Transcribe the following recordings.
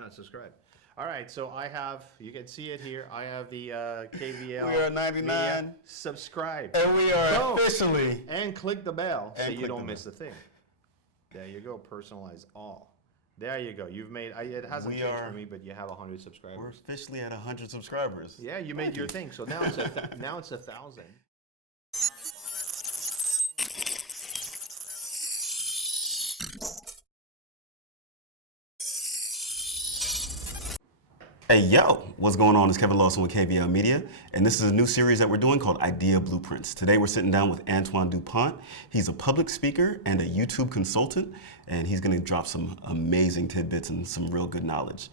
not subscribed. All right, so I have, you can see it here, I have the KVL We are 99. Media. Subscribe. And we are Go. officially. And click the bell so And you click don't the miss the thing. There you go, personalize all. There you go. You've made, it hasn't We changed are- for me, but you have 100 subscribers. We're officially at 100 subscribers. Yeah, you made your thing. So now it's now it's 1,000. Hey, yo, what's going on? It's Kevin Lawson with KVLmedia, and this is a new series that we're doing called Idea Blueprints. Today we're sitting down with Antoine Dupont. He's a public speaker and a YouTube consultant, and he's gonna drop some amazing tidbits and some real good knowledge.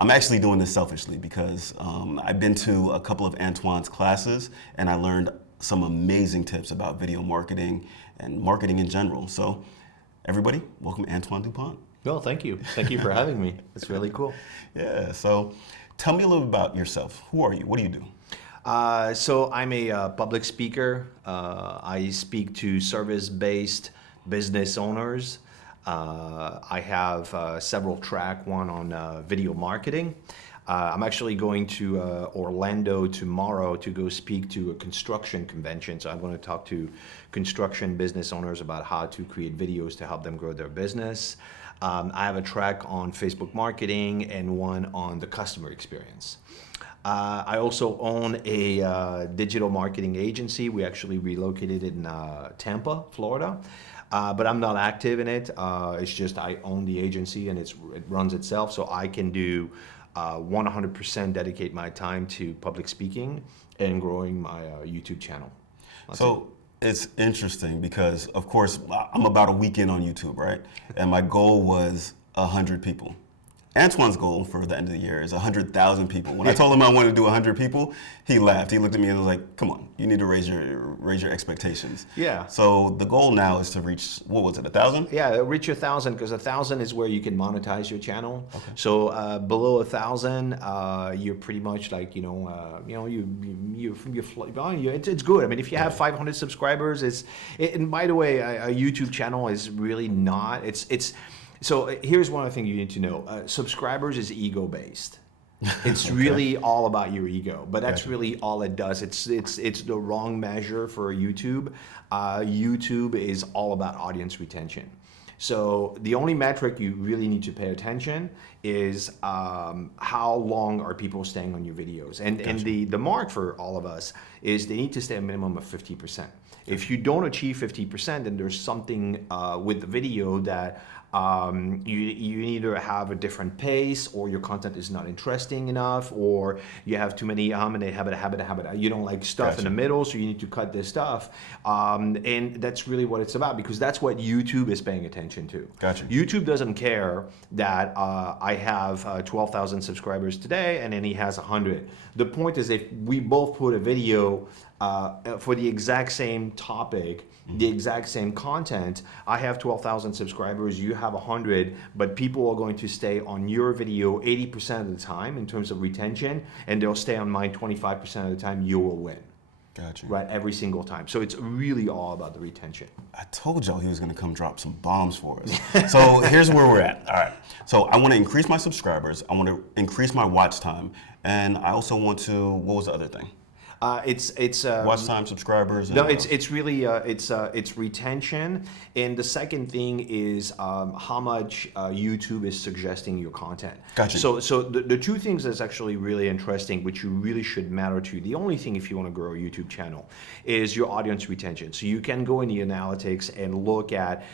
I'm actually doing this selfishly because I've been to a couple of Antoine's classes, and I learned some amazing tips about video marketing and marketing in general. So everybody, welcome Antoine Dupont. Well, thank you. Thank you for having me. It's really cool. Yeah, so tell me a little about yourself. Who are you? What do you do? So I'm a public speaker. I speak to service-based business owners. I have several tracks, one on video marketing. I'm actually going to Orlando tomorrow to go speak to a construction convention. So I'm going to talk to construction business owners about how to create videos to help them grow their business. I have a track on Facebook marketing and one on the customer experience. I also own a digital marketing agency. We actually relocated it in Tampa, Florida. But I'm not active in it. It's just I own the agency and it runs itself, so I can do 100% dedicate my time to public speaking and growing my YouTube channel. It's interesting because, of course, I'm about a week in on YouTube, right? And my goal was 100 people. Antoine's goal for the end of the year is 100,000 people. When I told him I wanted to do 100 people, he laughed. He looked at me and was like, "Come on, you need to raise your expectations." Yeah. So the goal now is to reach, what was it, 1,000? Yeah, reach 1,000 because 1,000 is where you can monetize your channel. Okay. So below 1,000, you're pretty much like it's good. I mean, if you have 500 subscribers, and by the way, a YouTube channel is really not. So here's one other thing you need to know. Subscribers is ego-based. It's Okay. really all about your ego, but that's Gotcha. really all it does. It's the wrong measure for YouTube. YouTube is all about audience retention. So the only metric you really need to pay attention is how long are people staying on your videos. And the mark for all of us is they need to stay a minimum of 50%. If you don't achieve 50%, then there's something with the video that you either have a different pace, or your content is not interesting enough, or you have too many you don't like stuff in the middle, so you need to cut this stuff. And that's really what it's about, because that's what YouTube is paying attention to. Gotcha. YouTube doesn't care that I have 12,000 subscribers today and then he has 100. The point is, if we both put a video for the exact same topic, the exact same content, I have 12,000 subscribers, you have 100, but people are going to stay on your video 80% of the time in terms of retention, and they'll stay on mine 25% of the time. You will win. Gotcha. Right, every single time. So it's really all about the retention. I told y'all he was going to come drop some bombs for us. So here's where we're at. All right. So I want to increase my subscribers. I want to increase my watch time. And I also want to, what was the other thing? It's Watch time, subscribers. No, it's really it's retention, and the second thing is how much YouTube is suggesting your content. Gotcha. So the two things that's actually really interesting, which you really should matter to. The only thing, if you want to grow a YouTube channel, is your audience retention. So you can go in the analytics and look at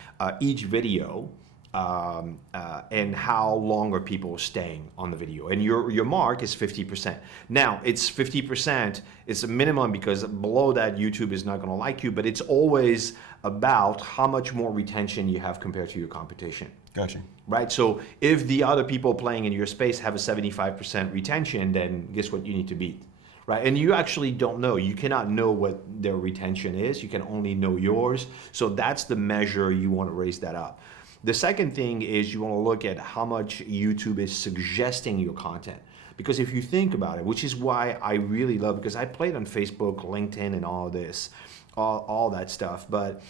each video. And how long are people staying on the video, and your mark is 50%. Now it's 50%, it's a minimum, because below that YouTube is not going to like you, but it's always about how much more retention you have compared to your competition. Gotcha. Right, so if the other people playing in your space have a 75% retention, then guess what you need to beat. Right, and you actually don't know. You cannot know what their retention is. You can only know yours. So that's the measure. You want to raise that up. The second thing is you want to look at how much YouTube is suggesting your content. Because if you think about it, which is why I really love, because I played on Facebook, LinkedIn, and all this, all that stuff. But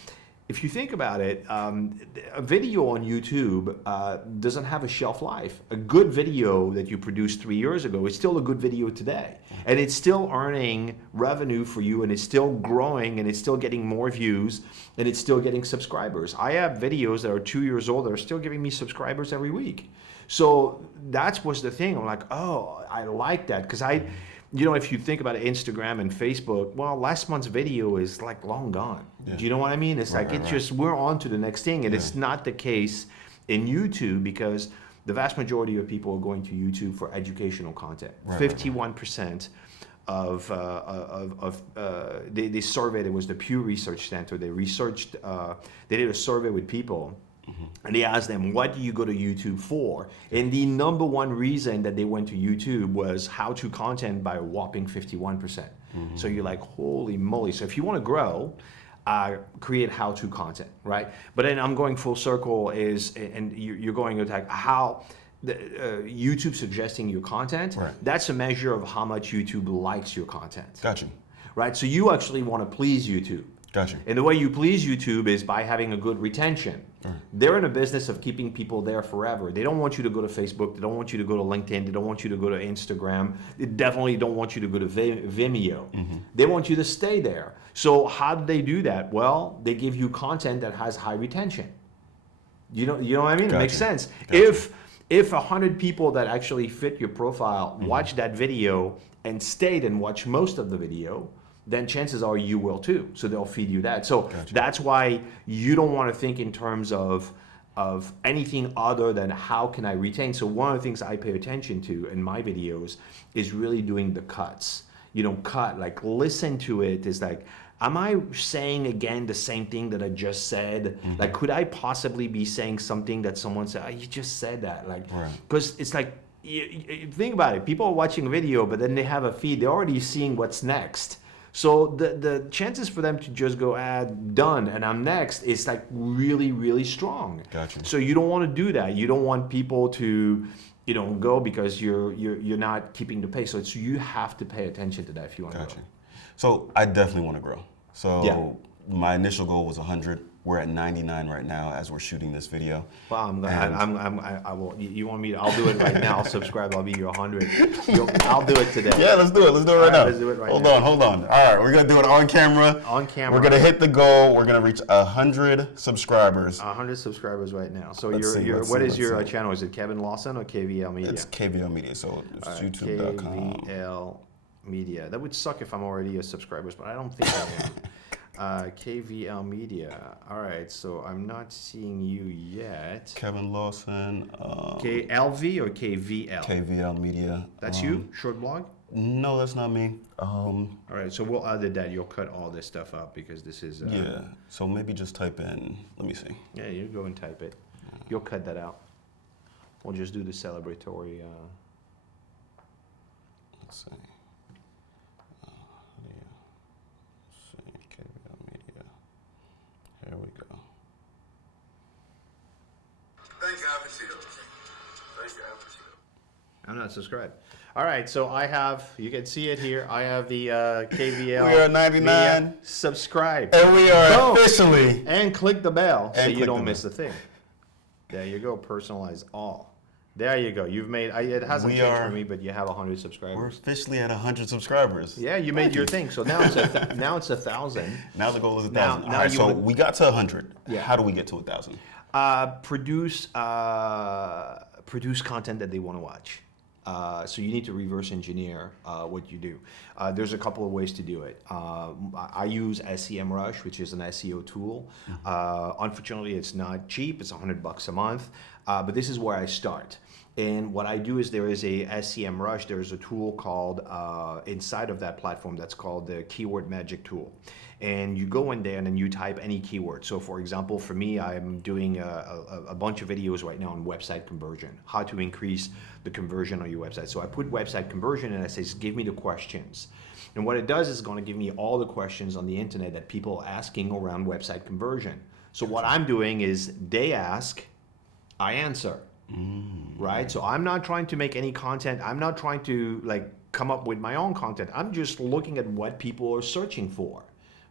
if you think about it, a video on YouTube doesn't have a shelf life. A good video that you produced 3 years ago is still a good video today. And it's still earning revenue for you, and it's still growing, and it's still getting more views, and it's still getting subscribers. I have videos that are 2 years old that are still giving me subscribers every week. So that was the thing. I'm like, oh, I like that. Because if you think about Instagram and Facebook, well, last month's video is like long gone. Yeah. Do you know what I mean? It's just, we're on to the next thing. And it's not the case in YouTube, because the vast majority of people are going to YouTube for educational content. 51% of they surveyed, it was the Pew Research Center. They did a survey with people. And they asked them, what do you go to YouTube for? And the number one reason that they went to YouTube was how-to content by a whopping 51%. So you're like, holy moly. So if you want to grow, create how-to content, right? But then I'm going full circle and you're going to like how YouTube suggesting your content, that's a measure of how much YouTube likes your content. Gotcha. Right? So you actually want to please YouTube. Gotcha. And the way you please YouTube is by having a good retention. They're in a business of keeping people there forever. They don't want you to go to Facebook. They don't want you to go to LinkedIn. They don't want you to go to Instagram. They definitely don't want you to go to Vimeo. They want you to stay there. So how do they do that? Well, they give you content that has high retention. You know what I mean? It makes sense. If 100 people that actually fit your profile watch that video and stayed and watch most of the video, then chances are you will too. So they'll feed you that. So that's why you don't want to think in terms of anything other than how can I retain. So one of the things I pay attention to in my videos is really doing the cuts. Like listen to it is like, am I saying again the same thing that I just said? Like, could I possibly be saying something that someone said, oh, you just said that? Like, because it's like, you think about it. People are watching a video, but then they have a feed. They're already seeing what's next. So the chances for them to just go, done, and I'm next, is like really, really strong. Gotcha. So you don't want to do that. You don't want people to, go because you're not keeping the pace. So you have to pay attention to that if you want to grow. So I definitely want to grow. So my initial goal was 100. We're at 99 right now as we're shooting this video. Well, I will. You want me to? I'll do it right now. I'll subscribe. I'll be your 100. I'll do it today. Yeah, let's do it. Let's do it right now. Let's do it right now. Hold on. All right, we're gonna do it on camera. On camera. We're gonna hit the goal. We're gonna reach 100 subscribers. 100 subscribers right now. So What is your channel? Is it Kevin Lawson or KVLmedia? It's KVLmedia. So it's YouTube.com. KVLmedia. That would suck if I'm already a subscriber, but I don't think I am. KVLmedia. All right, so I'm not seeing you yet. Kevin Lawson. KLV or KVL? KVLmedia. That's you? Short blog? No, that's not me. All right, so we'll edit that. You'll cut all this stuff up because this is... yeah, so maybe just type in, let me see. Yeah, you go and type it. You'll cut that out. We'll just do the celebratory... Let's see. Here we go. Thank God for you. Thank God for you. I'm not subscribed. All right, so I have, you can see it here, I have the KVL. We are 99. Subscribe. And we are officially. And click the bell so you don't the miss a thing. There you go, personalize all. There you go. You've made, it hasn't changed for me, but you have 100 subscribers. We're officially at 100 subscribers. Yeah, you made your thing. So now it's now it's 1,000. Now the goal is 1,000. Now All right, so we got to 100. Yeah. How do we get to 1,000? Produce content that they want to watch. So you need to reverse engineer what you do. There's a couple of ways to do it. I use SEMrush, which is an SEO tool. Unfortunately, it's not cheap. It's $100 a month. But this is where I start. And what I do is there is a SEMrush. There's a tool called, inside of that platform, that's called the Keyword Magic Tool. And you go in there and then you type any keyword. So for example, for me, I'm doing a bunch of videos right now on website conversion, how to increase the conversion on your website. So I put website conversion and I say, give me the questions. And what it does is going to give me all the questions on the internet that people are asking around website conversion. So what I'm doing is they ask, I answer. Right? So I'm not trying to make any content. I'm not trying to like come up with my own content. I'm just looking at what people are searching for.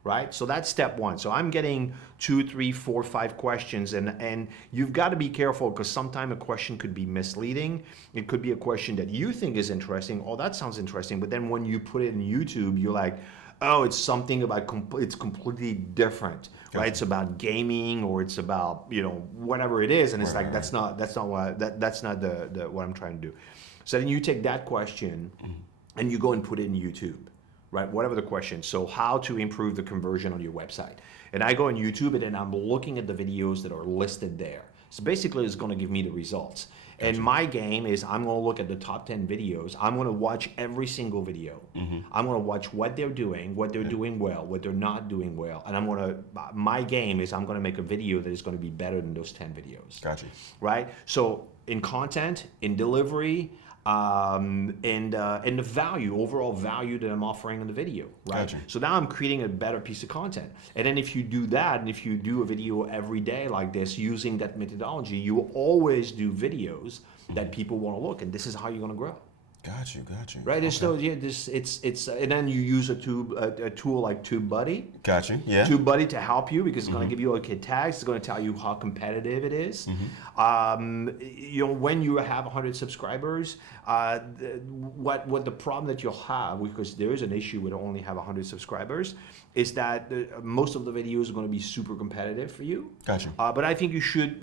right? So that's step one. So I'm getting 2, 3, 4, 5 questions, and you've got to be careful because sometimes a question could be misleading. It could be a question that you think is interesting. Oh, that sounds interesting. But then when you put it in YouTube, you're like, oh, it's something about, it's completely different, right? It's about gaming, or it's about, whatever it is. And it's like, that's not what, that's not the what I'm trying to do. So then you take that question and you go and put it in YouTube. Right, whatever the question. So how to improve the conversion on your website. And I go on YouTube and then I'm looking at the videos that are listed there. So basically it's gonna give me the results. Gotcha. And my game is I'm gonna look at the top 10 videos. I'm gonna watch every single video. I'm gonna watch what they're doing doing well, what they're not doing well. And my game is I'm gonna make a video that is gonna be better than those 10 videos. Gotcha. Right? So in content, in delivery, and the value, overall value that I'm offering in the video, right? Gotcha. So now I'm creating a better piece of content. And then if you do that, and if you do a video every day like this using that methodology, you will always do videos that people want to look, and this is how you're going to grow. Got you. Right, there's it's and then you use a tool like TubeBuddy. Got you, yeah. TubeBuddy to help you because it's going to give you tags. It's going to tell you how competitive it is. When you have 100 subscribers, what the problem that you'll have, because there is an issue with only have 100 subscribers, is that most of the videos are going to be super competitive for you. Gotcha. But I think you should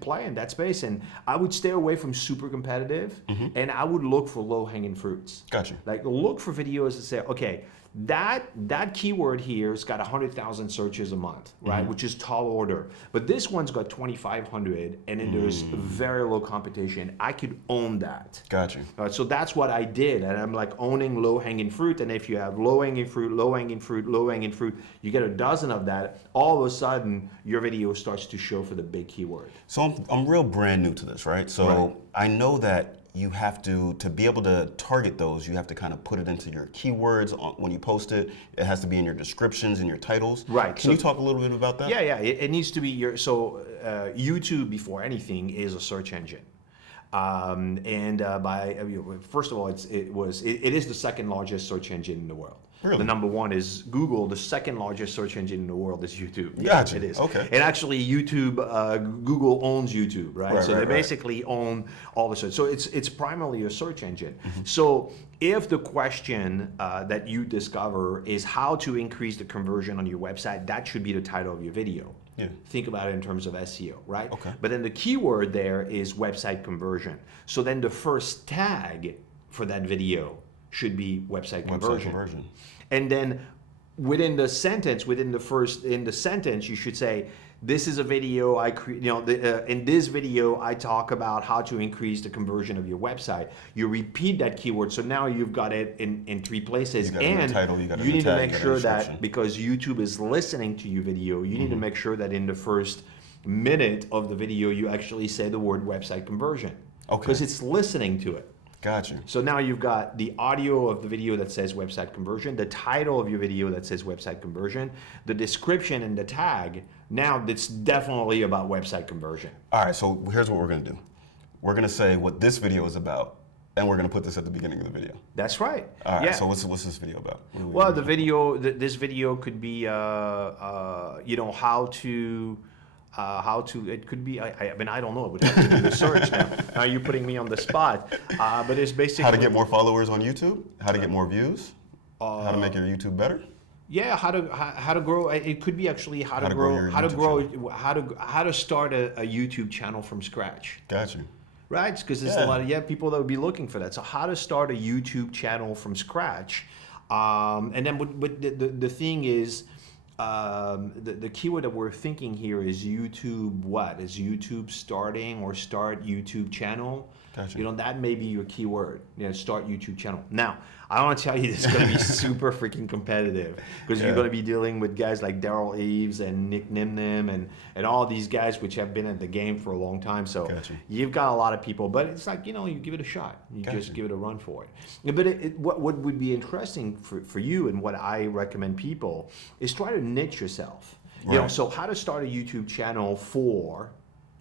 play in that space, and I would stay away from super competitive, and I would look for low-hanging fruits. Gotcha. Like look for videos that say, okay, that keyword here has got 100,000 searches a month, right? Which is tall order. But this one's got 2,500, and then there's very low competition. I could own that. Gotcha. So that's what I did, and I'm like owning low-hanging fruit. And if you have low-hanging fruit, you get a dozen of that. All of a sudden, your video starts to show for the big keyword. So I'm real brand new to this, right? So Right. I know that you have to be able to target those, you have to kind of put it into your keywords when you post it. It has to be in your descriptions and your titles. Right. Can you talk a little bit about that? Yeah. It needs to be YouTube before anything is a search engine. First of all, it is the second largest search engine in the world. Really? The number one is Google. The second largest search engine in the world is YouTube. Gotcha. It is. Okay. And actually, YouTube, Google owns YouTube, right? So they basically own all the search. So it's primarily a search engine. So if the question that you discover is how to increase the conversion on your website, that should be the title of your video. Yeah. Think about it in terms of SEO, right? Okay. But then the keyword there is website conversion. So then the first tag for that video should be website conversion. And then within the sentence, in the sentence, you should say, this is a video in this video I talk about how to increase the conversion of your website. You repeat that keyword, so now you've got it in 3 places. You got it in the title, you got it in the need tag, to make you got it sure in the that description. because YouTube is listening to your video, you need to make sure that in the first minute of the video you actually say the word website conversion. Okay. Because it's listening to it. Gotcha. So now you've got the audio of the video that says website conversion, the title of your video that says website conversion, the description and the tag. Now it's definitely about website conversion. All right, so here's what we're gonna do. We're gonna say what this video is about, and we're gonna put this at the beginning of the video. That's right. All right, Yeah. so what's this video about? Well, this video could be, it could be, I mean, I don't know, it would have to do the search now. Now you're putting me on the spot. But it's basically. How to get more followers on YouTube? How to get more views? How to make your YouTube better? Yeah, how to grow. It could be actually how to start a YouTube channel from scratch. Gotcha. Right, because there's a lot of people that would be looking for that. So how to start a YouTube channel from scratch, and then but the thing is. The keyword that we're thinking here is YouTube. What is YouTube starting or start YouTube channel? Gotcha. That may be your keyword. Start YouTube channel. Now, I want to tell you this is going to be super freaking competitive because you're going to be dealing with guys like Daryl Eves and Nick Nimnim and all these guys which have been at the game for a long time. So you've got a lot of people, but it's like, you give it a shot. You just give it a run for it. But what would be interesting for you and what I recommend people is try to niche yourself. So how to start a YouTube channel for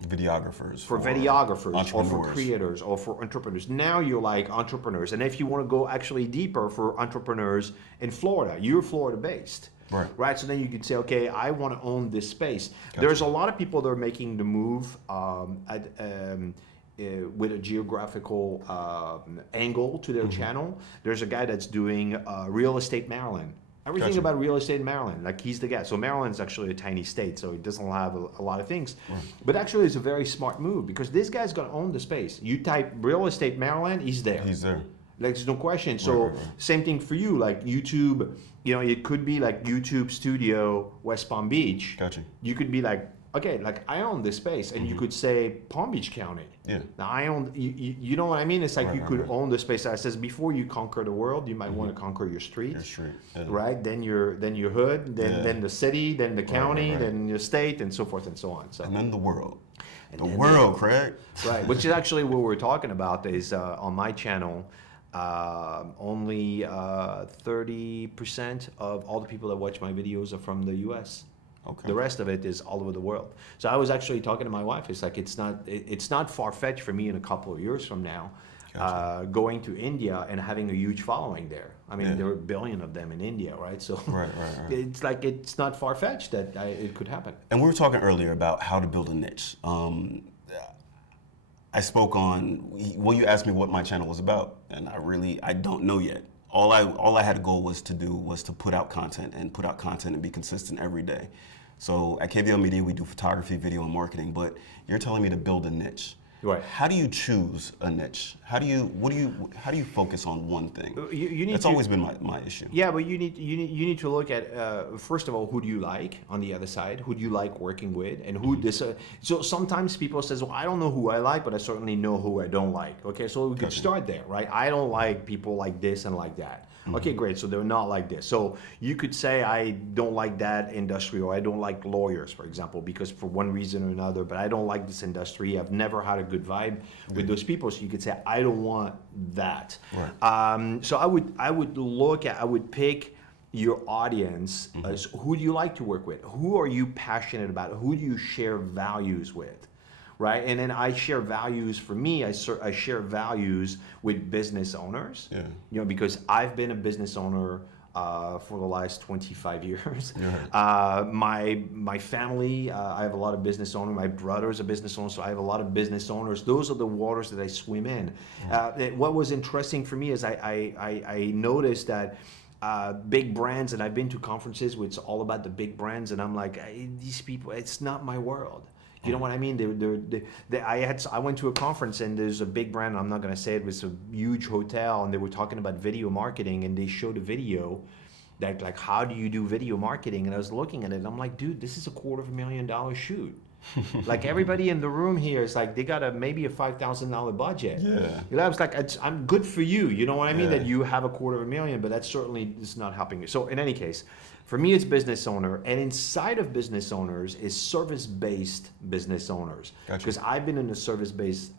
videographers, for videographers or for entrepreneurs. creators or for entrepreneurs. Now you're like entrepreneurs. And if you want to go actually deeper for entrepreneurs in Florida, you're Florida based. Right. So then you could say, okay, I want to own this space. Gotcha. There's a lot of people that are making the move with a geographical angle to their channel. There's a guy that's doing real estate Maryland. Everything Gotcha. about real estate in Maryland, like he's the guy. So Maryland's actually a tiny state, so it doesn't have a lot of things. But actually, it's a very smart move because this guy's gonna own the space. You type real estate Maryland, he's there. He's there. Like there's no question. So same thing for you, like YouTube. You know, it could be like YouTube Studio West Palm Beach. Gotcha. You could be like, okay, like I own this space, and you could say Palm Beach County. Yeah. Now I own. You know what I mean? It's like you could right. own the space. I says before you conquer the world, you might want to conquer your street. Your street. Yeah. Right. Then your hood. Then the city. Then the county. right. Then your state, and so forth and so on. So. And then the world. The then world, Craig. Right, which is actually what we're talking about is on my channel, only 30% of all the people that watch my videos are from the US. Okay. The rest of it is all over the world. So I was actually talking to my wife. It's like it's not far-fetched for me in a couple of years from now, going to India and having a huge following there. I mean, there are a billion of them in India, right? So Right. it's like it's not far-fetched that it could happen. And we were talking earlier about how to build a niche. I spoke on, well, you asked me what my channel was about, and I don't know yet. All I had a goal was to do was to put out content and be consistent every day. So at KVLmedia, we do photography, video, and marketing, but you're telling me to build a niche. Right. How do you choose a niche? How do you focus on one thing? You need That's to, always been my issue. Yeah, but you need to look at first of all, who do you like on the other side? Who do you like working with, and who this? So sometimes people says, well, I don't know who I like, but I certainly know who I don't like. Okay, so we could start there, right? I don't like people like this and like that. Okay, great. So they're not like this. So you could say I don't like that industry, or I don't like lawyers, for example, because for one reason or another. But I don't like this industry. I've never had a good vibe with those people. So you could say I don't want that. Right. So I would pick your audience as who do you like to work with? Who are you passionate about? Who do you share values with? Right, and then I share values. For me, I share values with business owners. Yeah. You know, because I've been a business owner for the last 25 years. Yeah. My family, I have a lot of business owners. My brother's a business owner, so I have a lot of business owners. Those are the waters that I swim in. What was interesting for me is I noticed that big brands, and I've been to conferences where it's all about the big brands, and I'm like, these people, it's not my world. You know what I mean? I went to a conference, and there's a big brand, I'm not going to say it, was a huge hotel, and they were talking about video marketing, and they showed a video that, like, how do you do video marketing? And I was looking at it, and I'm like, dude, this is a $250,000 shoot. Like, everybody in the room here is like, they got maybe a $5,000 budget. Yeah. You know, I was like, I'm good for you. You know what I mean? Yeah. That you have a $250,000, but that certainly is not helping you. So in any case, for me, it's business owner, and inside of business owners is service-based business owners. Gotcha. Because I've been in a service-based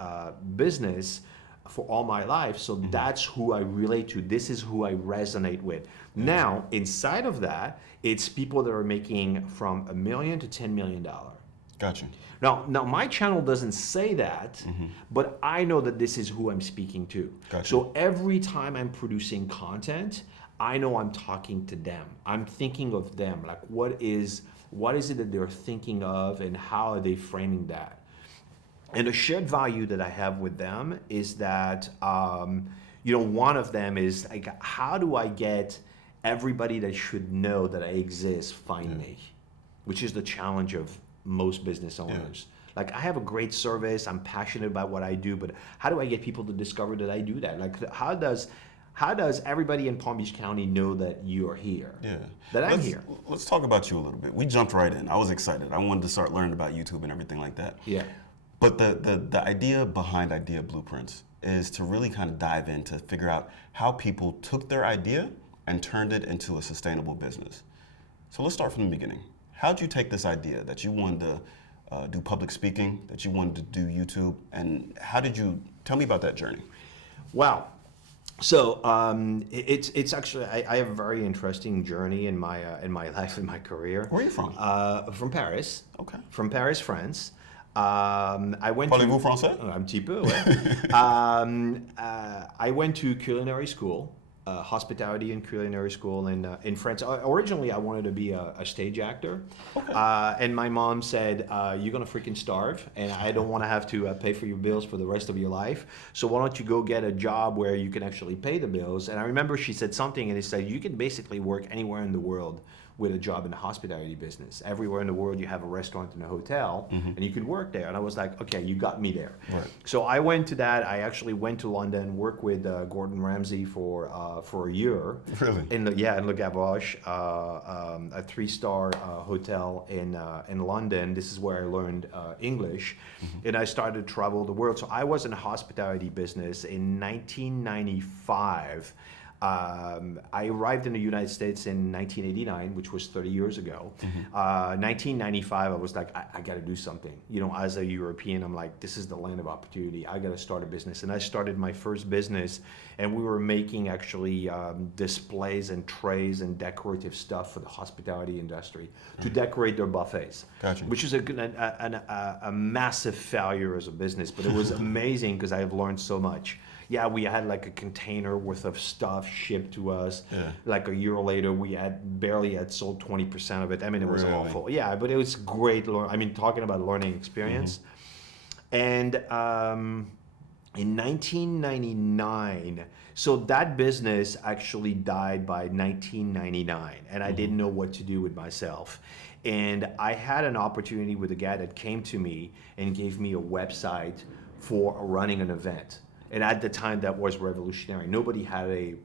business for all my life, so that's who I relate to. This is who I resonate with. Now, inside of that, it's people that are making from $1 million to $10 million. Gotcha. Now, my channel doesn't say that, but I know that this is who I'm speaking to. Gotcha. So every time I'm producing content, I know I'm talking to them. I'm thinking of them. Like, what is it that they're thinking of, and how are they framing that? And the shared value that I have with them is that, one of them is like, how do I get everybody that should know that I exist find me? Which is the challenge of most business owners. Like, I have a great service, I'm passionate about what I do, but how do I get people to discover that I do that? Like, how does everybody in Palm Beach County know that you're here? Yeah. That I'm here? Let's talk about you a little bit. We jumped right in. I was excited. I wanted to start learning about YouTube and everything like that. Yeah. But the idea behind Idea Blueprints is to really kind of dive in to figure out how people took their idea and turned it into a sustainable business. So let's start from the beginning. How'd you take this idea that you wanted to do public speaking, that you wanted to do YouTube, and tell me about that journey? Wow. So it's actually, I have a very interesting journey in my life, in my career. Where are you from? From Paris. Okay. From Paris, France. I went Parlez-vous to français? un petit peu, ouais. I went to culinary school, hospitality and culinary school in France. Originally, I wanted to be a stage actor, and my mom said, "You're gonna freaking starve, and I don't want to have to pay for your bills for the rest of your life. So why don't you go get a job where you can actually pay the bills?" And I remember she said something, and it said, "You can basically work anywhere in the world with a job in the hospitality business. Everywhere in the world, you have a restaurant and a hotel, and you could work there." And I was like, "Okay, you got me there." Right. So I went to that. I actually went to London, worked with Gordon Ramsay for a year. Really? In Le Gavroche, a 3-star hotel in London. This is where I learned English, and I started to travel the world. So I was in the hospitality business in 1995. I arrived in the United States in 1989, which was 30 years ago. 1995, I was like, I got to do something. You know, as a European, I'm like, this is the land of opportunity. I got to start a business. And I started my first business, and we were making actually displays and trays and decorative stuff for the hospitality industry to decorate their buffets. Gotcha. Which is a massive failure as a business, but it was amazing because I have learned so much. Yeah, we had like a container worth of stuff shipped to us. Yeah. Like a year later, we had barely had sold 20% of it. I mean, it was Really? awful. Yeah, but it was great. I mean, talking about learning experience. And in 1999, so that business actually died by 1999, and I didn't know what to do with myself. And I had an opportunity with a guy that came to me and gave me a website for running an event. And at the time, that was revolutionary. Nobody had a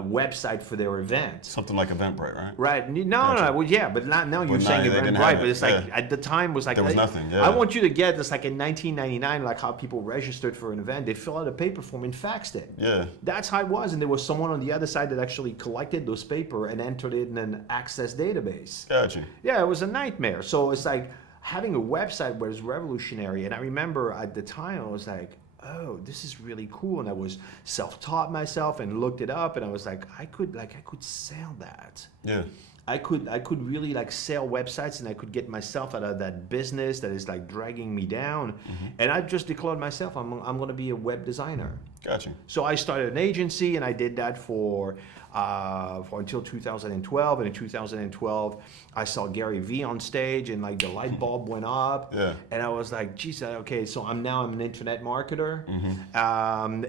website for their event. Something like Eventbrite, right? Right. No, well, yeah, but now you're But saying now they didn't Eventbrite, have but it, it's like, yeah. at the time was like, There was nothing, yeah. I want you to get this, like in 1999, like how people registered for an event. They fill out a paper form and faxed it. Yeah. That's how it was. And there was someone on the other side that actually collected those paper and entered it in an Access database. Gotcha. Yeah, it was a nightmare. So it's like having a website was revolutionary. And I remember at the time, I was like, oh, this is really cool. And I was self-taught myself and looked it up, and I was like, I could sell that. Yeah. I could really like sell websites, and I could get myself out of that business that is like dragging me down. And I just declared myself, I'm going to be a web designer. Gotcha. So I started an agency, and I did that for until 2012. And in 2012, I saw Gary Vee on stage, and like the light bulb went up. Yeah. And I was like, geez, okay, so I'm an internet marketer.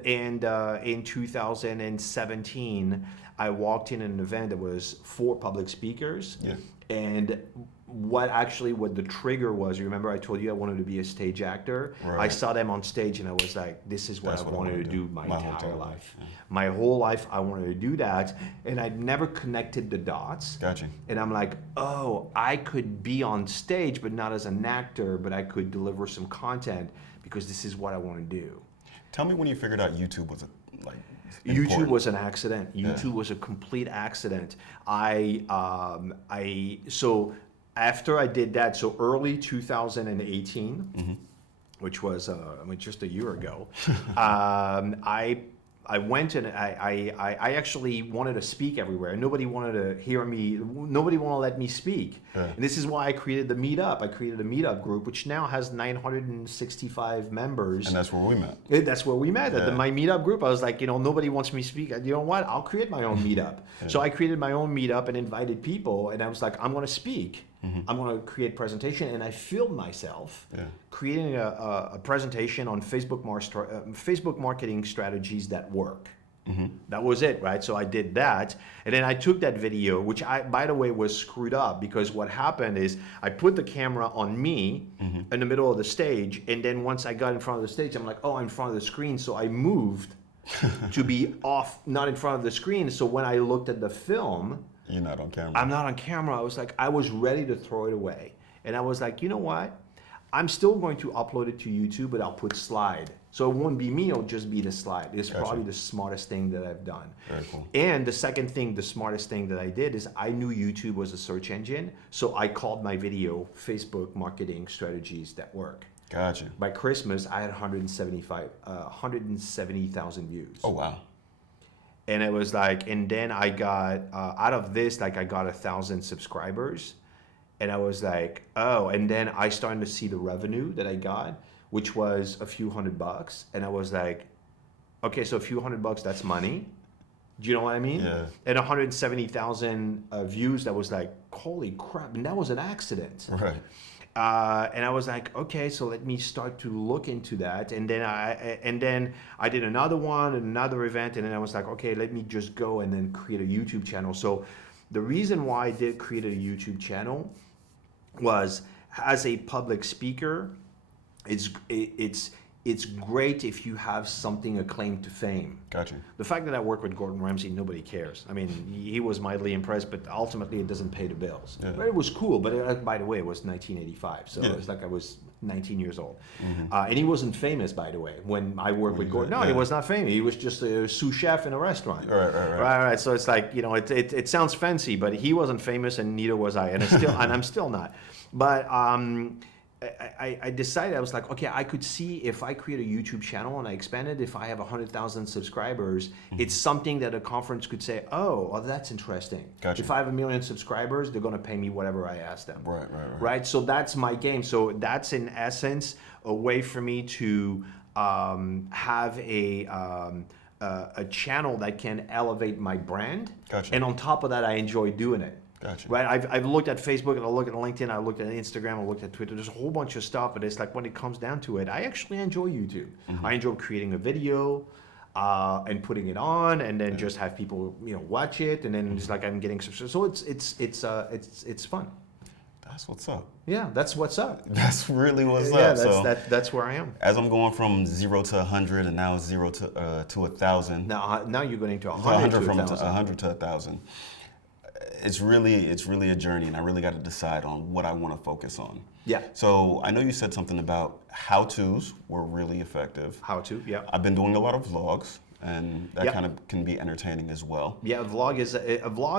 In 2017, I walked in an event that was for public speakers. Yeah. And what the trigger was, you remember I told you I wanted to be a stage actor? Right. I saw them on stage, and I was like, this is what That's I what I wanted wanna to do. do my My whole entire entire life. life, yeah. My whole life, I wanted to do that, and I'd never connected the dots. Gotcha. And I'm like, oh, I could be on stage, but not as an actor, but I could deliver some content because this is what I want to do. Tell me when you figured out YouTube was YouTube important. was an accident. YouTube was a complete accident. So after I did that, so early 2018, which was just a year ago, I went and I actually wanted to speak everywhere. Nobody wanted to hear me. Nobody wanted to let me speak. Yeah. And this is why I created the Meetup. I created a Meetup group, which now has 965 members. And that's where we met. That's where we met, at my Meetup group. I was like, nobody wants me to speak. You know what? I'll create my own Meetup. So I created my own Meetup and invited people, and I was like, I'm going to speak. I'm going to create presentation, and I filmed myself creating a presentation on Facebook marketing strategies that work. That was it, right? So I did that, and then I took that video, which by the way, was screwed up because what happened is I put the camera on me in the middle of the stage, and then once I got in front of the stage, I'm like, oh, I'm in front of the screen, so I moved to be off, not in front of the screen. So when I looked at the film, You're not on camera. I'm not on camera. I was ready to throw it away. And I was like, you know what? I'm still going to upload it to YouTube, but I'll put slide. So it won't be me, it'll just be the slide. It's probably the smartest thing that I've done. Very cool. And the second thing, the smartest thing that I did is I knew YouTube was a search engine. So I called my video Facebook Marketing Strategies That Work. Gotcha. By Christmas, I had 170,000 views. Oh, wow. And it was like, and then I got, out of this, like I got 1,000 subscribers. And I was like, oh, and then I started to see the revenue that I got, which was a few $100. And I was like, okay, so a few $100, that's money. Do you know what I mean? Yeah. And 170,000 views, that was like, holy crap. And that was an accident. Right. And I was like, okay, so let me start to look into that. And then I did another one and another event. And then I was like, okay, let me just go and then create a YouTube channel. So the reason why I did create a YouTube channel was, as a public speaker, it's great if you have something acclaimed to fame. Gotcha. The fact that I work with Gordon Ramsay, nobody cares. I mean, he was mightily impressed, but ultimately it doesn't pay the bills. Yeah. But it was cool, but by the way, it was 1985, so Yeah. it was like I was 19 years old. And he wasn't famous, by the way, when I worked with Gordon. No, he Yeah. was not famous. He was just a sous chef in a restaurant. Right. So it's like, you know, it sounds fancy, but he wasn't famous and neither was I, and I'm still not. But I decided, I was like, okay, I could see if I create a YouTube channel and I expand it, if I have 100,000 subscribers, it's something that a conference could say, oh, well, that's interesting. Gotcha. If I have 1 million subscribers, they're going to pay me whatever I ask them. Right. So that's my game. So that's in essence a way for me to have a channel that can elevate my brand. Gotcha. And on top of that, I enjoy doing it. Gotcha. Right, I've looked at Facebook, and I look at LinkedIn, I looked at Instagram, I looked at Twitter. There's a whole bunch of stuff, but it's like when it comes down to it, I actually enjoy YouTube. I enjoy creating a video and putting it on, and then just have people, you know, watch it, and then it's like I'm getting subscribers. So it's fun. That's what's up. Yeah, that's what's up. That's really what's Yeah, up. So that's where I am. as I'm going from 0 to 100 and now 0 to 1,000. Now you're going to 100 100 to from 1,000. 100 to 1,000. It's really a journey, and I really got to decide on what I want to focus on. Yeah. So I know you said something about how-tos were really effective. How to? Yeah. I've been doing a lot of vlogs, and that Yep. kind of can be entertaining as well. Yeah, a vlog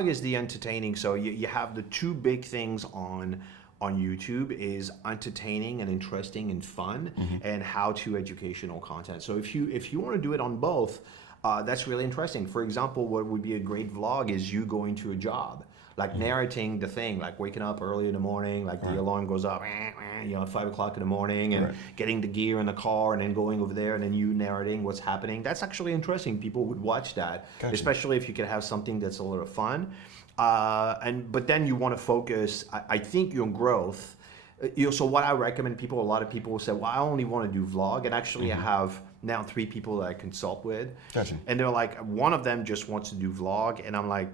is the entertaining. So you have the two big things on YouTube is entertaining and interesting and fun, and how to educational content. So if you want to do it on both, that's really interesting. For example, what would be a great vlog is you going to a job, like narrating the thing, like waking up early in the morning, like the alarm goes up, you know, at 5 o'clock in the morning, and getting the gear in the car, and then going over there, and then you narrating what's happening. That's actually interesting. People would watch that, Gotcha. especially if you could have something that's a little fun. But then you want to focus, I think, your growth. You know, so what I recommend people, a lot of people will say, well, I only want to do vlog, and actually I have now 3 people that I consult with. Gotcha. And they're like, one of them just wants to do vlog, and I'm like,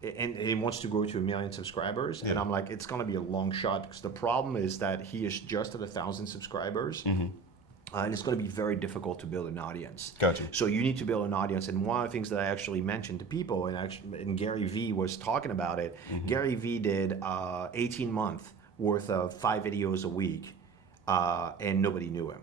and he wants to go to 1 million subscribers, and I'm like, it's going to be a long shot, because the problem is that he is just at 1,000 subscribers. And it's going to be very difficult to build an audience. Gotcha. So you need to build an audience, and one of the things that I actually mentioned to people, and Gary Vee was talking about it. Gary Vee did 18 months worth of 5 videos a week, and nobody knew him.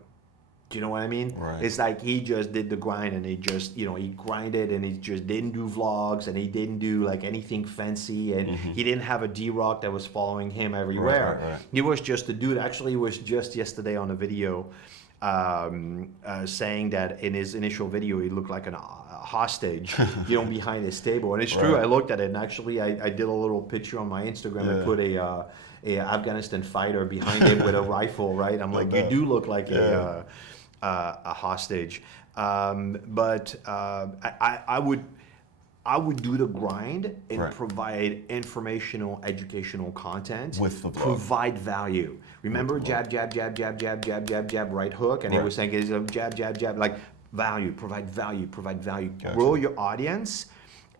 Do you know what I mean? Right. It's like he just did the grind, and he just, you know, he grinded, and he just didn't do vlogs, and he didn't do like anything fancy, and he didn't have a D-Rock that was following him everywhere. Right. He was just a dude. Actually, he was just yesterday on a video saying that in his initial video he looked like a hostage, you know, behind his table. And it's true. Right. I looked at it, and actually I did a little picture on my Instagram and put a Afghanistan fighter behind him with a rifle. Right? I'm like, you do look like a hostage. But I would do the grind and provide informational, educational content. With the vlog. Provide value. Remember, jab, jab, jab, jab, jab, jab, jab, jab, right hook? And he was saying, it's a jab, jab, jab, like value, provide value, provide value. Gotcha. Grow your audience,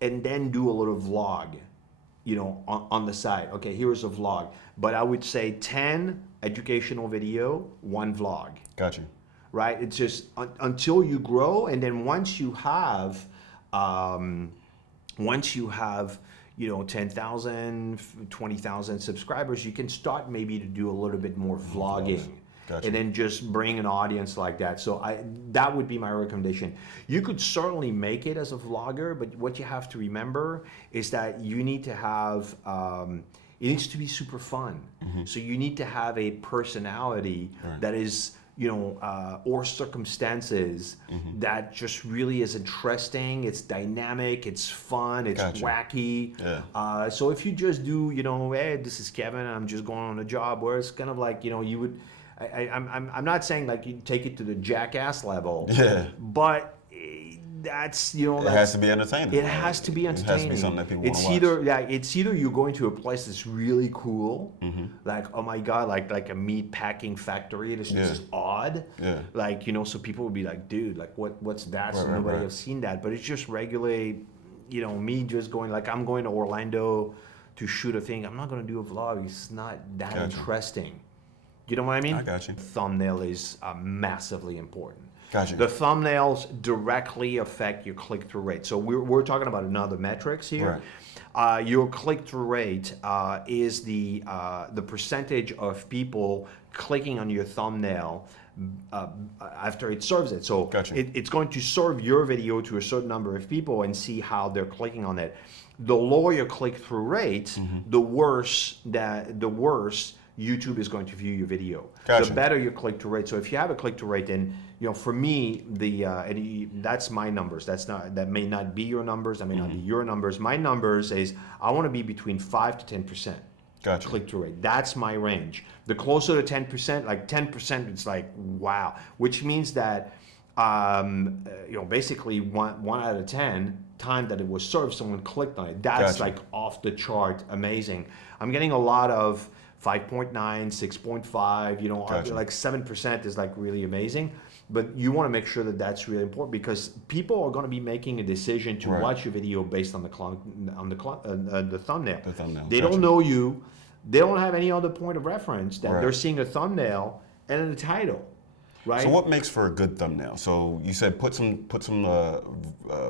and then do a little vlog, you know, on the side. Okay, here's a vlog. But I would say 10 educational video, 1 vlog. Gotcha. Right? It's just until you grow, and then once you have, you know, 10,000, 20,000 subscribers, you can start maybe to do a little bit more vlogging. Gotcha. And then just bring an audience like that. So that would be my recommendation. You could certainly make it as a vlogger, but what you have to remember is that you need to have, it needs to be super fun. So you need to have a personality that is or circumstances that just really is interesting. It's dynamic, it's fun, it's Gotcha. wacky. Yeah. So if you just do, hey, this is Kevin, I'm just going on a job, where it's kind of like, you would, I'm not saying like you take it to the jackass level, Yeah. but that's, It has to be entertaining. it has to be entertaining. It has to be something that people want It's to watch. it's either you're going to a place that's really cool, Mm-hmm. like, oh my god, like a meat packing factory. It's just odd. Yeah. Like, so people would be like, dude, like what's that? So Right, nobody right. has seen that. But it's just regularly, me just going, like, I'm going to Orlando to shoot a thing. I'm not gonna do a vlog. It's not that Gotcha. interesting. You know what I mean? I got you. Thumbnail is massively important. Gotcha. The thumbnails directly affect your click-through rate. So we're talking about another metrics here. Your click-through rate is the percentage of people clicking on your thumbnail after it serves it. So Gotcha. it's going to serve your video to a certain number of people and see how they're clicking on it. The lower your click-through rate, Mm-hmm. the worse YouTube is going to view your video. Gotcha. The better your click-through rate. So if you have a click-through rate, then for me, that's my numbers. That may not be your numbers. That may not be your numbers. My numbers is I want to be between 5 to 10%. Gotcha. Click-through rate. That's my range. The closer to 10%, like 10%, it's like wow, which means that basically one out of 10 time that it was served, someone clicked on it. That's Gotcha. like off the chart, amazing. I'm getting a lot of 5.9, 6.5, Gotcha. like 7% is like really amazing. But you want to make sure that that's really important because people are going to be making a decision to Right. watch your video based on the thumbnail. The thumbnail. They Gotcha. don't know you. They don't have any other point of reference that Right. they're seeing a thumbnail and a title, right? So what makes for a good thumbnail? So you said put some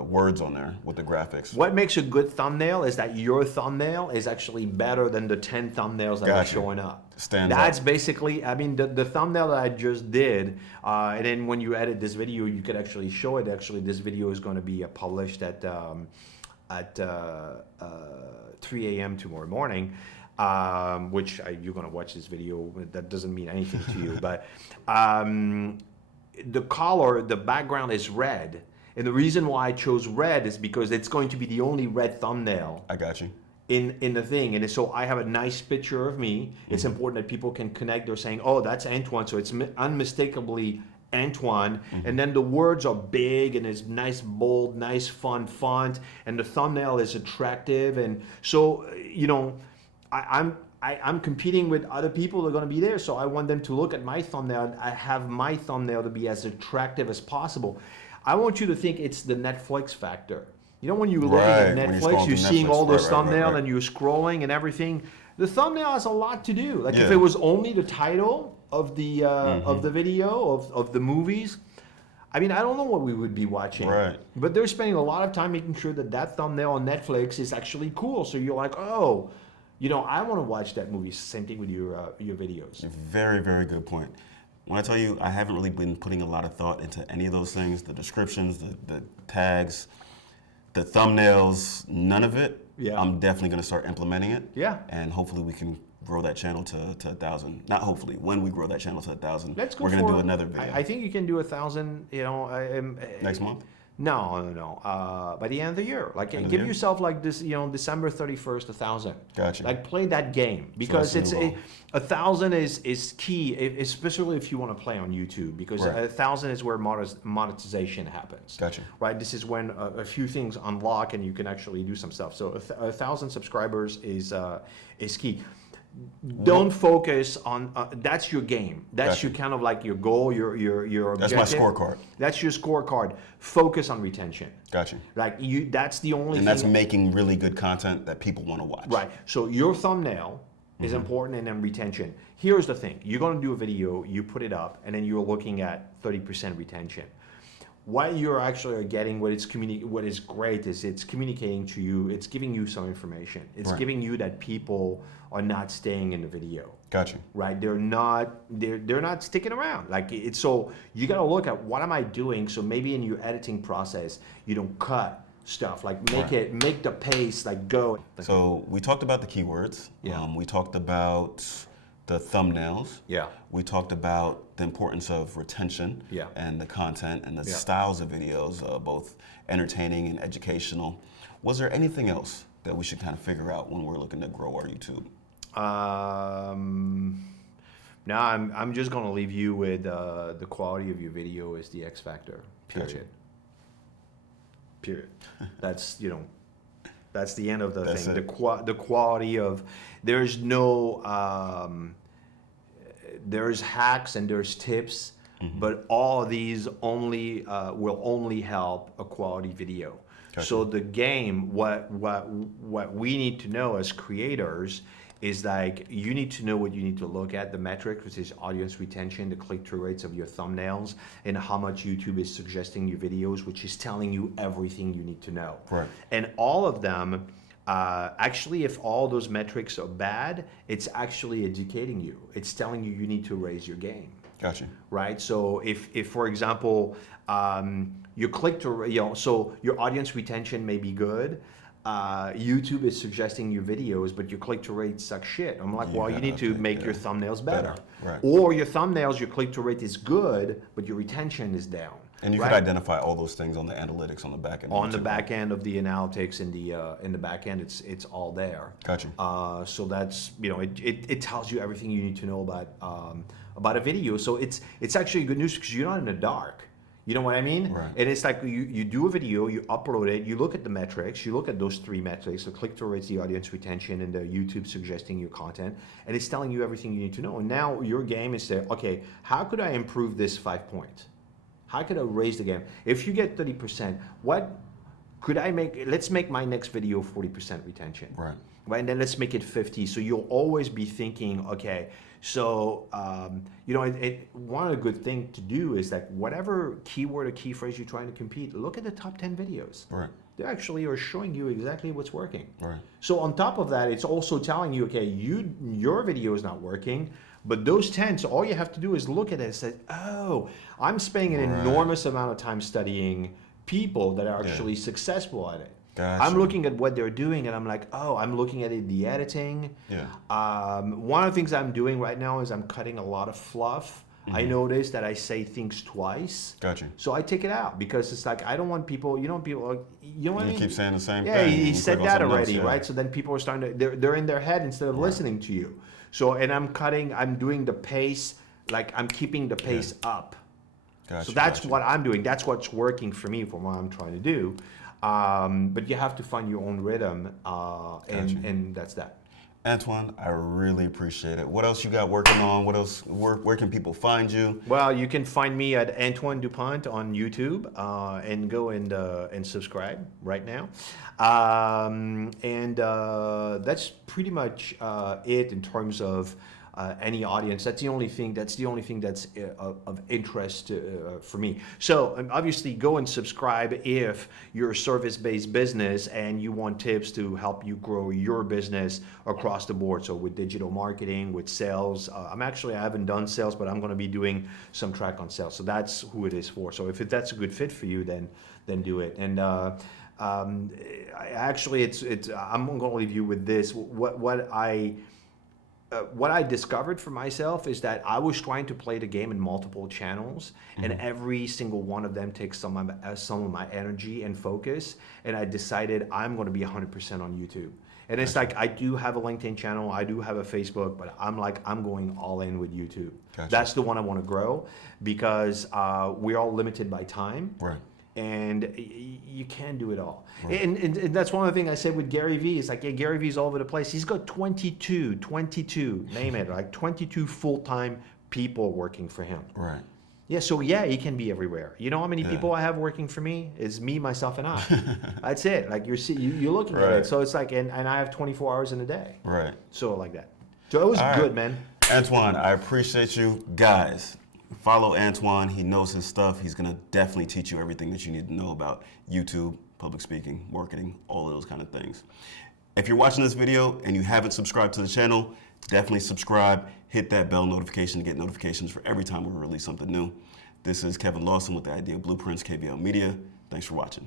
words on there with the graphics. What makes a good thumbnail is that your thumbnail is actually better than the 10 thumbnails that are Gotcha. showing up. Stands That's out. basically, the thumbnail that I just did, and then when you edit this video, you could actually show it. Actually, this video is going to be published at 3 a.m. tomorrow morning. You're going to watch this video. That doesn't mean anything to you, but the color, the background is red. And the reason why I chose red is because it's going to be the only red thumbnail I got you. in the thing. And so I have a nice picture of me. It's important that people can connect. They're saying, oh, that's Antoine. So it's unmistakably Antoine. And then the words are big and it's nice, bold, nice, fun font. And the thumbnail is attractive. And so, I'm competing with other people that are going to be there, so I want them to look at my thumbnail. I have my thumbnail to be as attractive as possible. I want you to think it's the Netflix factor. When you're looking Right, at when you're Netflix, scrolling you're through seeing Netflix. all those Right, right, thumbnails right. and you're scrolling and everything. The thumbnail has a lot to do. Like if Yeah. it was only the title of the video of the movies, I don't know what we would be watching. Right. But they're spending a lot of time making sure that thumbnail on Netflix is actually cool. So you're like, oh, I want to watch that movie. Same thing with your videos. Very, very good point. When I tell you, I haven't really been putting a lot of thought into any of those things, the descriptions, the tags, the thumbnails, none of it. Yeah. I'm definitely going to start implementing it. Yeah. And hopefully we can grow that channel to 1,000. Not hopefully, when we grow that channel to 1,000, Let's go we're going to for do another video. I think you can do 1,000. Next month? No. By the end of the year, like End of the give year? yourself like this, December 31st, 1,000. Gotcha. Like play that game because that's the new goal. 1,000 is key, especially if you want to play on YouTube because Right. 1,000 is where monetization happens. Gotcha. Right. This is when a few things unlock and you can actually do some stuff. So 1,000 subscribers is key. Don't focus on that's your game. That's Gotcha. your kind of like your goal, your That's objective. my scorecard. That's your scorecard. Focus on retention. Gotcha. Like that's the only And thing. that's making really good content that people want to watch. Right. So your thumbnail is Mm-hmm. important, and then retention. Here's the thing: you're going to do a video, you put it up, and then you're looking at 30% retention. What you're actually getting, what is great is it's communicating to you. It's giving you some information. It's Right. giving you that people are not staying in the video. Gotcha. Right, they're not sticking around. Like it's so you got to look at what am I doing. So maybe in your editing process, you don't cut stuff. Like make the pace like go. So we talked about the keywords. Yeah. We talked about the thumbnails. Yeah. We talked about the importance of retention Yeah. and the content and the Yeah. styles of videos, both entertaining and educational. Was there anything else that we should kind of figure out when we're looking to grow our YouTube? No, I'm just gonna leave you with the quality of your video is the X factor. Period. Gotcha. Period. That's that's the end of the That's thing. it. The quality of there's no there's hacks and there's tips, but all of these only will only help a quality video. Gotcha. So the game, what we need to know as creators is like you need to know what you need to look at, the metrics, which is audience retention, the click-through rates of your thumbnails, and how much YouTube is suggesting your videos, which is telling you everything you need to know. Right. And all of them, actually, if all those metrics are bad, it's actually educating you. It's telling you you need to raise your game. Gotcha. Right? So if for example, your click-through, so your audience retention may be good, YouTube is suggesting your videos, but your click-through rates suck shit. I'm like, well, you need to make your thumbnails better. Right. Or your thumbnails, your click-through rate is good, but your retention is down. And you right? could identify all those things on the analytics on the back end. On the back end of the analytics in the back end, it's all there. Gotcha. So that's it tells you everything you need to know about a video. So it's actually good news because you're not in the dark. You know what I mean? Right. And it's like you do a video, you upload it, you look at the metrics, you look at those three metrics, the click-through rates, the audience retention, and the YouTube suggesting your content, and it's telling you everything you need to know. And now your game is there, okay, how could I improve this 5 points? How could I raise the game? If you get 30%, what could I make? Let's make my next video 40% retention. Right. Right, and then let's make it 50. So you'll always be thinking, okay, so one of the good things to do is that whatever keyword or key phrase you're trying to compete, look at the top 10 videos. Right. They actually are showing you exactly what's working. Right. So on top of that, it's also telling you, okay, your video is not working, but those 10, so all you have to do is look at it and say, oh, I'm spending an enormous amount of time studying people that are actually successful at it. Gotcha. I'm looking at what they're doing and I'm like, oh, I'm looking at it, the editing. Yeah. One of the things I'm doing right now is I'm cutting a lot of fluff. I notice that I say things twice. Gotcha. So I take it out because it's like, I don't want people, people, you know what I mean? You keep saying the same yeah, thing. he You said click on that something already, else, yeah. right? So then people are starting to, they're in their head instead of listening to you. So, and I'm doing the pace, like I'm keeping the pace up. Gotcha, So that's gotcha. what I'm doing. That's what's working for me for what I'm trying to do. But you have to find your own rhythm, and that's that. Antoine, I really appreciate it. What else you got working on? What else? Where can people find you? Well, you can find me at Antoine Dupont on YouTube, and go and subscribe right now. That's pretty much it in terms of any audience. That's the only thing that's of interest for me. So obviously go and subscribe if you're a service-based business and you want tips to help you grow your business across the board. So with digital marketing, with sales, I haven't done sales, but I'm going to be doing some track on sales. So that's who it is for. So if that's a good fit for you, then do it. And I'm going to leave you with this. What I discovered for myself is that I was trying to play the game in multiple channels, and every single one of them takes some of my energy and focus, and I decided I'm going to be 100% on YouTube. And it's like, I do have a LinkedIn channel, I do have a Facebook, but I'm going all in with YouTube. Gotcha. That's the one I want to grow because we're all limited by time. Right. And you can do it all. Right. And that's one of the things I said with Gary Vee. It's like, yeah, Gary Vee's all over the place. He's got 22, name it, like 22 full-time people working for him. Right. Yeah, so yeah, he can be everywhere. You know how many people I have working for me? It's me, myself, and I. That's it. Like you're looking at it. So it's like, and I have 24 hours in a day. Right. So like that. So it was good, man. Antoine, I appreciate you. Guys, follow Antoine. He knows his stuff. He's going to definitely teach you everything that you need to know about YouTube, public speaking, marketing, all of those kind of things. If you're watching this video and you haven't subscribed to the channel, definitely subscribe. Hit that bell notification to get notifications for every time we release something new. This is Kevin Lawson with the Idea Blueprints, KVL Media. Thanks for watching.